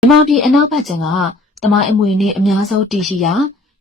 မြန်မာပြည်အနောက်ဘက်ခြမ်းကတမိုင်းအမွေနဲ့အများဆုံးတည်ရှိရာ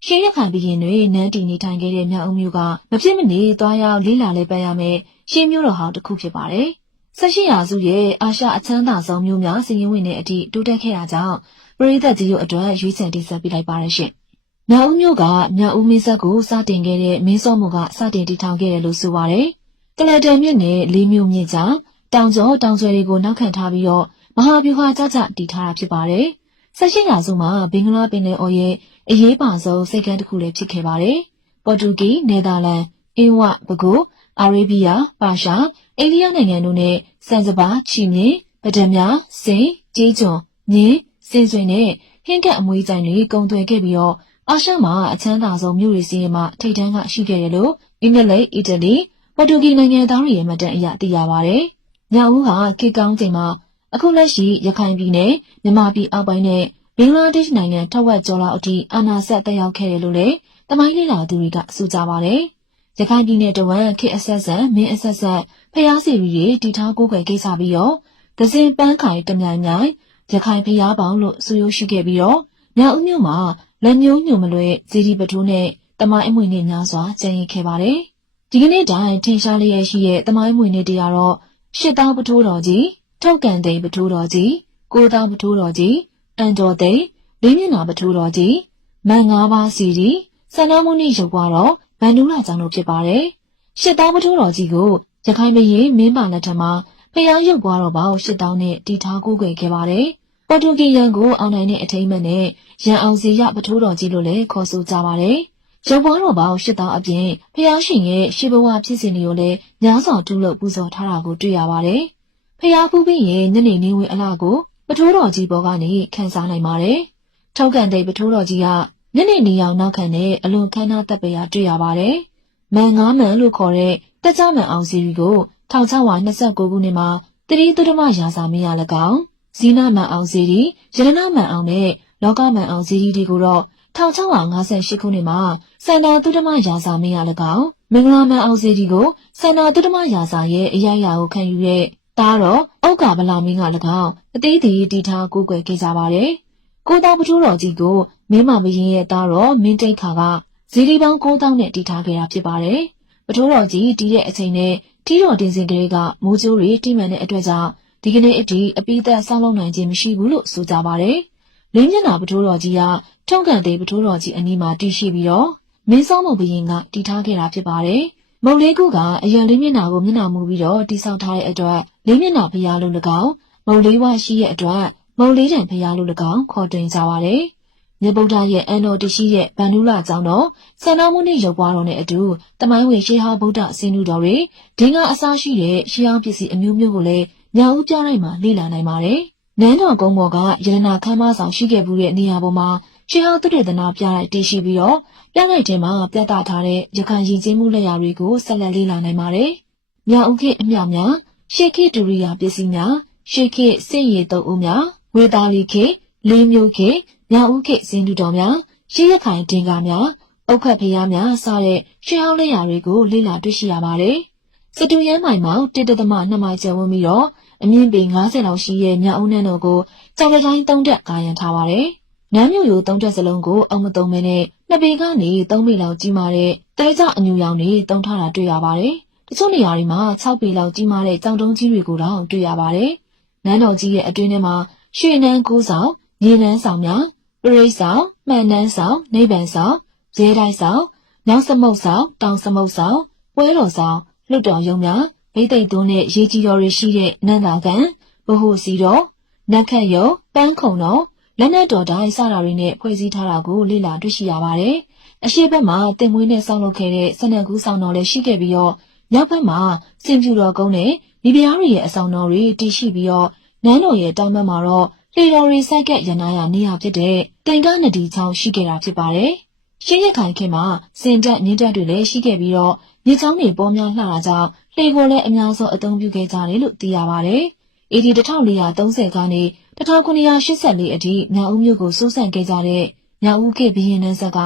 ရှေးရခိုင်ပြည်ရင်တွေနန်းတည်နေထိုင်ခဲ့တဲ့မြောက်ဦးမြို့ကမဖြစ်မနေသွားရောက်လေးလာလဲပတ်ရမယ်ရှေးမြို့တော်ဟောင်းတစ်ခုဖြစ်ပါတယ်။ဆက်ရှိရာစုရဲ့အာရှအချမ်းသာဆုံးမြို့များစီရင်ဝင်တဲ့အထိတိုးတက်ခဲ့တာကြောင့်ပြည်သက်ကြီးတို့အတွက်ရွေးချယ်တင်ဆက်ပေးလိုက်ပါရရှင်။မြောက်ဦးမြို့ကမြောက်ဦးမင်းဆက်ကိုစတင်ခဲ့တဲ့မင်းစောမှုကစတင်တည်ထောင်ခဲ့တယ်လို့ဆိုပါတယ်။ကလတန်မြစ်နယ်လေးမြို့မြစ်ကြားတောင်ကျော်တောင်ဆွဲတွေကိုနောက်ခံထားပြီးတော့ မဟာဗျူဟာကြကြတည်ထားတာဖြစ်ပါတယ်။ဆက်ရှိရာစုမှာဘင်္ဂလားပင်လယ်အော်ရဲ့အရေးပါဆုံးစိတ်ကမ်းတစ်ခုလည်းဖြစ်ခဲ့ပါတယ်။ပေါ်တူဂီ၊နယ်သာလန်၊အင်းဝ၊ဘကူ၊အာရေဗီးယား၊ပါရှား၊အိန္ဒိယနိုင်ငံတို့နဲ့စံစပါချီမြင့်ပဒမြစင်ကြေးကျွန်းမြင်းစင်စွင်နဲ့ဟင်းကက်အမွေးကြိုင်တွေကုံသွယ်ခဲ့ပြီးတော့အာရှမှာအချမ်းသာဆုံးမြို့တွေစီးရင်မှထိပ်တန်းကရှိခဲ့တယ်လို့အင်္ဂလိပ်၊အီတလီ၊ပေါ်တူဂီနိုင်ငံသားတွေရဲ့မှတ်တမ်းအရသိရပါတယ်။ညဦးကခေကောင်းချိန်မှာ အခုလက်ရှိရခိုင်ပြည်နယ်မြန်မာပြည်အောက်ပိုင်းနဲ့ဘင်္ဂလားဒေ့ရှ်နိုင်ငံထက်ဝက်ကျော်လောက်အထိအာဏာဆက်တက်ရောက်ခဲ့တယ်လို့လည်းတမိုင်းလေးလာသူတွေကဆိုကြပါတယ်။ရခိုင်ပြည်နယ်တဝမ်းခေအဆက်ဆက်မင်းအဆက်ဆက်ဖျားစီရီတွေတီထားကိုယ်ွယ်ကိစ္စပြီးတော့ဒဇင်ပန်းခိုင်တမြိုင်မြိုင်ရခိုင်ဖျားပေါင်းလို့ဆိုရရှိခဲ့ပြီးတော့ညဦးမြို့မှာလက်မျိုးညိုမလွဲဇီဒီပထိုးနဲ့တမိုင်းအမွေနဲ့ညာစွာကျန်ရစ်ခဲ့ပါတယ်။ဒီကနေ့တိုင်းထင်ရှားလျက်ရှိတဲ့တမိုင်းမွေနဲ့တရားတော့ရှစ်တောင်းပထိုးတော်ကြီး ထုတ်ကန်သိန်းပထိုးတော်ကြီးကိုတောင်းပထိုးတော်ကြီးအန်တော်သိန်းလေးမျက်နှာပထိုးတော်ကြီးမန်ငါးပါးစီဒီစန္ဒမုန်ိရုပ်ပွားတော်ဗန္ဒူလာကျောင်းတို့ဖြစ်ပါတယ်။ရှစ်တောင်းပထိုးတော်ကြီးကိုရခိုင်ပြည်ရင်မင်းပါလက်ထက်မှာဖျားရုပ်ပွားတော်ပေါင်းရှစ်တောင်းနဲ့တီထားကိုးကွယ်ခဲ့ပါတယ်။ပေါ်တူဂီရန်ကိုအောင်နိုင်တဲ့အထိမ်းအမှတ်နဲ့ရန်အောင်စီရပထိုးတော်ကြီးလို့လည်းခေါ်ဆိုကြပါတယ်။ရုပ်ပွားတော်ပေါင်းရှစ်တောင်းအပြင်ဖျားရှင်ရဲ့ရှေးဘဝဖြစ်စဉ်တွေကိုလည်းများစွာထုလို့ပူဇော်ထားတာကိုတွေ့ရပါတယ်။ ဖျားဖူးပြီးရင်ညနေနေဝင်အလားကိုပထိုးတော်ကြီးဘောကနေခန်းစားနိုင်ပါတယ်။ထောက်ကန်တဲ့ပထိုးတော်ကြီးကညနေနေရောင်နောက်ခံနဲ့အလွန်ခမ်းနားသက်ပေရာတွေ့ရပါတယ်။မန်ငါးမန်လို့ခေါ်တဲ့တက်ကြမန်အောင်စီရီကို1629ခုနှစ်မှာတတိသုဒ္ဓမရာဇာမင်းရ၎င်းဇီနာမန်အောင်စီရီရတနာမန်အောင်နဲ့လောကမန်အောင်စီရီတွေကိုတော့1658ခုနှစ်မှာစန္ဒာသုဒ္ဓမရာဇာမင်းရ၎င်းမင်္ဂလာမန်အောင်စီရီကိုစန္ဒာသုဒ္ဓမရာဇာရဲ့အရာရာကိုခံယူတဲ့ ဒါတော့ဩက္ကာဗလာမင်းက၎င်းအသေးသေးတီထားကိုးကွယ်ခဲ့ကြပါတယ်။ကိုသားပထိုးတော်ကြီးကိုမင်းမမရင်ရဲ့သားတော်မင်းတိတ်ခါကဇီဒီပေါင်း9000နဲ့တီထားခဲ့တာဖြစ်ပါတယ်။ပထိုးတော်ကြီးတီးတဲ့အချိန်နဲ့တီးတော်တင်စင်ကလေးကမိုးကြိုးတွေတိမှန်တဲ့အတွက်ကြောင့်ဒီကနေ့အထိအပိသက်ဆောင်းလုံးနိုင်ခြင်းမရှိဘူးလို့ဆိုကြပါတယ်။လင်းမျက်နှာပထိုးတော်ကြီးကထုံကန်တဲ့ပထိုးတော်ကြီးအနီးမှာတည်ရှိပြီးတော့မင်းဆောင်မုတ်ဘရင်ကတီထားခဲ့တာဖြစ်ပါတယ်။ မုတ်လေးခုကအရန်လေးမျက်နှာကိုမျက်နှာမူပြီးတော့တိဆောက်ထားတဲ့အတွက်လေးမျက်နှာဖျားလို့၎င်းမုတ်လေးဝရှိရဲ့အတွက်မုတ်လေးတံဖျားလို့၎င်းခေါ်တွင်ကြပါတယ်။မြတ်ဗုဒ္ဓရဲ့အန်တော်တရှိရဲ့ဗန္ဓုလကျောင်းတော်ဆန္ဒမုန်ရုပ်ပွားတော်နဲ့အတူတမိုင်းဝင်ရှေးဟောဗုဒ္ဓဆင်းနုတော်တွေဒင်းကအစားရှိတဲ့ရှေးဟောပစ္စည်းအမျိုးမျိုးကိုလည်းညဦးပြတိုင်းမှာလေ့လာနိုင်ပါတယ်။နန်းတော်ကုန်းပေါ်ကရတနာခမ်းမဆောင်ရှိခဲ့မှုတဲ့နေရာပေါ်မှာ ရှေးဟောသုတေသနာပြလိုက်တည်ရှိပြီးတော့ပြလိုက်တဲ့မှာပြသထားတဲ့ရခိုင်ရင်ကျေးမှုလက်ရာတွေကိုဆက်လက်လေ့လာနိုင်ပါတယ်။ညဦးခေအမြောက်များရှေခေဒူရိယာပစ္စည်းများရှေခေစင့်ရည်တုပ်ဦးများဝေသားလီခေလေးမျိုးခေညဦးခေစင်တူတော်များရှေးရခိုင်တင်ကားများအုတ်ခတ်ဖျားများစတဲ့ရှေးဟောင်းလက်ရာတွေကိုလေ့လာတွေ့ရှိရပါတယ်။စတူရဲမိုင်မောင်တိတသမ2မိုင်ကျဝန်းပြီးတော့အမြင့်ပေ90လောက်ရှိရဲ့မြောက်ဦးနန်းတော်ကိုကြောင်ကြိုင်း3တက်ကာရန်ထားပါတယ်။ နန်းမြို့ရို3တက်စလုံးကိုအောင်မသုံးမဲနဲ့နှစ်ပေကနေ3ပေလောက်ကြီးမာတဲ့တဲကြအညူရောင်တွေတုံထားတာတွေ့ရပါတယ်။တချို့နေရာတွေမှာ6ပေလောက်ကြီးမာတဲ့ကြောင်တုံးကြီးတွေကိုတောင်တွေ့ရပါတယ်။နန်းတော်ကြီးရဲ့အတွင်းထဲမှာရွှေနန်းကိုးဆောင်၊ရေနန်းဆောင်များ၊ပရိတ်ဆောင်၊မှန်နန်းဆောင်၊နိဗ္ဗာန်ဆောင်၊ရဲတိုင်းဆောင်၊ညောင်စမုတ်ဆောင်၊တောင်စမုတ်ဆောင်၊ပွဲတော်ဆောင်၊လွတ်တော်ရုံများဗိသိက်သွန်းတဲ့ရေကြီးတော်တွေရှိတဲ့နန္တာကန်ဗဟုစီတော်နက်ခတ်ရုံပန်းခုံတော် လက်နက်တော်တိုင်းစတာတွေနဲ့ဖွဲ့စည်းထားတာကိုလေ့လာတွေ့ရှိရပါတယ်။အရှိတ်ဘက်မှာတင်မွေးနဲ့ဆောင်းလုပ်ခဲ့တဲ့စနက်ကူးဆောင်တော်လည်းရှိခဲ့ပြီးတော့မြောက်ဘက်မှာစင်ပြူတော်ကုန်းနဲ့မိဖုရားတွေရဲ့အဆောင်တော်တွေတည်ရှိပြီးတော့နန်းတော်ရဲ့တောင်ဘက်မှာတော့လေတော်ရီစိုက်ကက်ရနာရနေရဖြစ်တဲ့တင်ကားနဒီချောင်းရှိခဲ့တာဖြစ်ပါတယ်။ရှင်းရခိုင်ခင်မှာစင်တက်မြင့်တက်တွေလည်းရှိခဲ့ပြီးတော့မြေချောင်းတွေပေါ်များလှတာကြောင့်လှေကိုလည်းအများဆုံးအသုံးပြုခဲ့ကြတယ်လို့သိရပါတယ်။ AD 1430ကနေ1984အထိမြောက်ဦးမြို့ကိုစိုးစံခဲ့ကြတဲ့မြောက်ဦးခေဘီရင်နှန်းဆက်က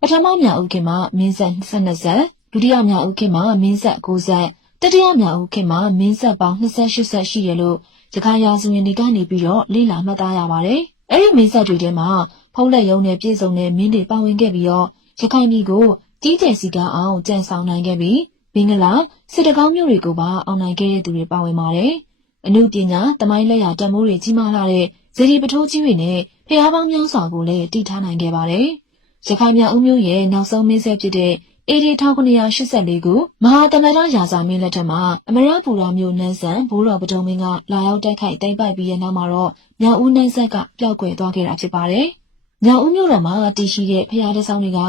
ပထမမြောက်ဦးခေမှာမင်းဆက်22ဆက်ဒုတိယမြောက်ဦးခေမှာမင်းဆက်9ဆက်တတိယမြောက်ဦးခေမှာမင်းဆက်ပေါင်း28ဆက်ရှိတယ်လို့ရခိုင်ရာဇဝင်တွေကနေပြီးတော့လေ့လာမှတ်သားရပါတယ်။။အဲ့ဒီမင်းဆက်တွေထဲမှာဖုံးလက်ရုံနဲ့ပြည်စုံတဲ့မင်းတွေပါဝင်ခဲ့ပြီးတော့ရခိုင်ပြည်ကိုကြီးကျယ်စီကံအောင်ကြံဆောင်နိုင်ခဲ့ပြီးဘင်္ဂလားစစ်တကောင်းမျိုးတွေကိုပါအောင်နိုင်ခဲ့တဲ့သူတွေပါဝင်ပါတယ်။ အမှုပညာတမိုင်းလက်ရာတမိုးတွေကြီးမားလာတဲ့ဇေဒီပထိုးကြီးတွေနဲ့ဖျားပေါင်းများစွာကိုလည်းတည်ထားနိုင်ခဲ့ပါတယ်။ရခိုင်မြောက်ဦးမျိုးရဲ့နောက်ဆုံးမင်းဆက်ဖြစ်တဲ့ AD 1984ခုမဟာတမရရာဇာမင်းလက်ထက်မှာအမရပူရာမျိုးနန်းဆန်ဘိုးတော်ပဒုံမင်းကလာရောက်တိုက်ခိုက်တိမ့်ပိုက်ပြီးတဲ့နောက်မှာတော့မြောက်ဦးနန်းဆက်ကပျောက်ကွယ်သွားခဲ့တာဖြစ်ပါတယ်။မြောက်ဦးမျိုးတော်မှာတည်ရှိတဲ့ဖျားတဲ့ဆောင်တွေက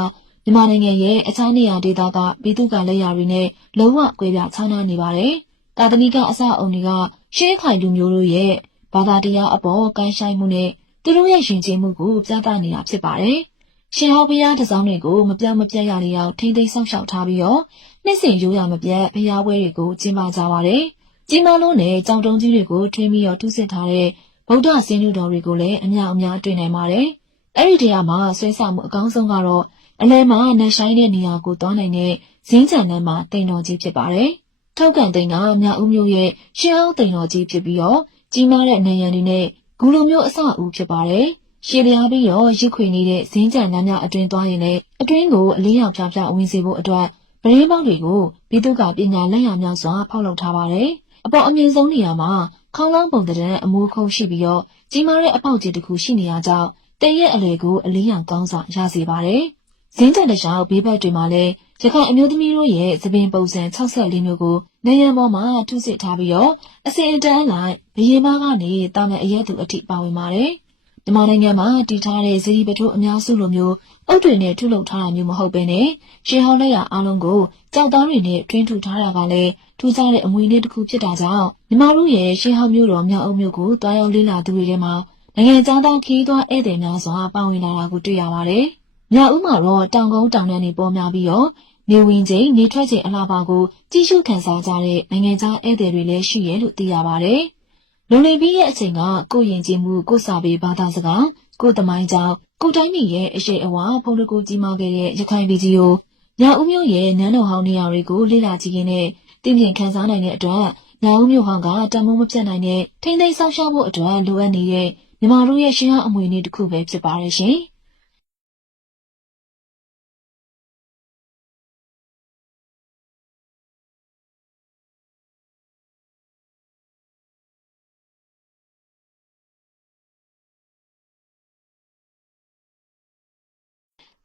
မြန်မာနိုင်ငံရဲ့အခြားနေရာဒေသကပြည်သူ့ကလက်ရာတွေနဲ့လုံးဝကွဲပြားခြားနားနေပါတယ်။တာသနိကအစအုံတွေက ရှေးခိုင်လူမျိုးတို့ရဲ့ဘာသာတရားအပေါ်ကိုင်းဆိုင်မှုနဲ့သူတို့ရဲ့ယဉ်ကျေးမှုကိုပြသနေတာဖြစ်ပါတယ်။ရှင်ဟောဘုရားတစောင်းတွေကိုမပြောင်းမပြတ်ရလေအောင်ထိမ့်သိမ်းဆောင်ရှောက်ထားပြီးတော့နှစ်စဉ်ရိုးရမပြတ်ဘုရားပွဲတွေကိုကျင်းပကြပါတယ်။ကျင်းပလို့နဲ့ကြောင်တုံးကြီးတွေကိုထွင်းပြီးတော့ထုစစ်ထားတဲ့ဗုဒ္ဓဆင်းရဲတော်တွေကိုလည်းအများအများတွေ့နိုင်ပါတယ်။အဲ့ဒီတရားမှာဆွဲဆောင်မှုအကောင်းဆုံးကတော့အလဲမှာနှဆိုင်တဲ့နေရာကိုသွားနိုင်တဲ့ဇင်းချန်တန်းမှာတိမ်တော်ကြီးဖြစ်ပါတယ်။ ထောက်ကန်တိမ်ကမြောက်ဦးမျိုးရဲ့ရှင်းအောင်တိမ်တော်ကြီးဖြစ်ပြီးတော့ကြီးမားတဲ့နေရန်တွေနဲ့ဂူလိုမျိုးအစအဦးဖြစ်ပါတယ်။ရှည်လျားပြီးတော့ရစ်ခွေနေတဲ့ဇင်းချန်လမ်းများအတွင်းသွားရင်လည်းအတွင်းကိုအလင်းရောင်ဖြားဖြားဝင်စေဖို့အတွက်ပရင်းပေါက်တွေကိုပြည်သူ့ကပညာလက်ရများစွာဖောက်လုပ်ထားပါတယ်။အပေါ်အမြင့်ဆုံးနေရာမှာခေါင်းလောင်းပုံတဲ့အမိုးခုံးရှိပြီးတော့ကြီးမားတဲ့အပေါက်ကြီးတစ်ခုရှိနေရကြောင်းတဲ့ရဲ့အလေကိုအလင်းရောင်ကောင်းစွာရစေပါတယ်။ဇင်းတန်တခြားဘေးဘက်တွေမှာလည်း ရခိုင်အမျိုးသမီးတို့ရဲ့သပင်ပုံစံ64မျိုးကိုနေရန်ပေါ်မှာထုစစ်ထားပြီးတော့အစင်အတန်းလိုက်ဘရင်မကနေတာမန်အရက်သူအထိပါဝင်ပါတယ်။မြန်မာနိုင်ငံမှာတည်ထားတဲ့ဇီဒီပထိုးအများစုလိုမျိုးအုတ်တွေနဲ့ထုလုပ်ထားတာမျိုးမဟုတ်ဘဲနဲ့ရှေးဟောင်းလက်ရအားလုံးကိုကြောက်သားတွေနဲ့တွင်းထုထားတာကလည်းထူးခြားတဲ့အမွေလေးတစ်ခုဖြစ်တာကြောင့်မြန်မာတို့ရဲ့ရှေးဟောင်းမျိုးတော်မြောက်အုပ်မျိုးကိုတွားရောက်လေ့လာသူတွေထဲမှာနိုင်ငံသားသားခီးသွွားဧည့်သည်များစွာပါဝင်လာတာကိုတွေ့ရပါတယ်။ မြောက်ဦးမှာတော့တောင်ကုန်းတောင်တန်းတွေပေါ်များပြီးတော့နေဝင်ချိန်နေထွက်ချိန်အလားပါကိုကြည့်ရှုခံစားကြတဲ့နိုင်ငံသားဧည့်သည်တွေလည်းရှိရလို့သိရပါတယ်။လုံလည်ပြီးရဲ့အချိန်ကကိုယဉ်ကျေးမှုကိုစာပေဘာသာစကားကိုသမိုင်းကြောင့်ကိုတိုင်းပြည်ရဲ့အရှိအဝါဖုန်တကူကြီးမားခဲ့တဲ့ရခိုင်ပြည်ကြီးကိုညာဦးမျိုးရဲ့နန်းတော်ဟောင်းနေရာတွေကိုလေ့လာကြည့်ရင်းနဲ့တင်ပြင်ခန်းစားနိုင်တဲ့အတွက်ညာဦးမျိုးဟောင်းကတန်မိုးမပြတ်နိုင်တဲ့ထိမ့်သိမ်းဆောက်ရှောက်ဖို့အတွက်လိုအပ်နေတဲ့မြန်မာတို့ရဲ့ရှင်းအောင်အမွေအနှစ်တစ်ခုပဲဖြစ်ပါရဲ့ရှင်။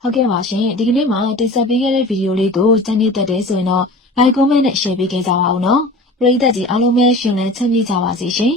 ဟုတ်ကဲ့ပါရှင်ဒီကနေ့မှာတင်ဆက်ပေးခဲ့တဲ့ဗီဒီယိုလေးကိုစနေတက်တယ်ဆိုရင်တော့ like comment နဲ့ share ပေးခဲ့ကြပါဦးနော်ပရိသတ်ကြီးအားလုံးပဲရှင်လန်းချမ်းမြေ့ကြပါစေရှင်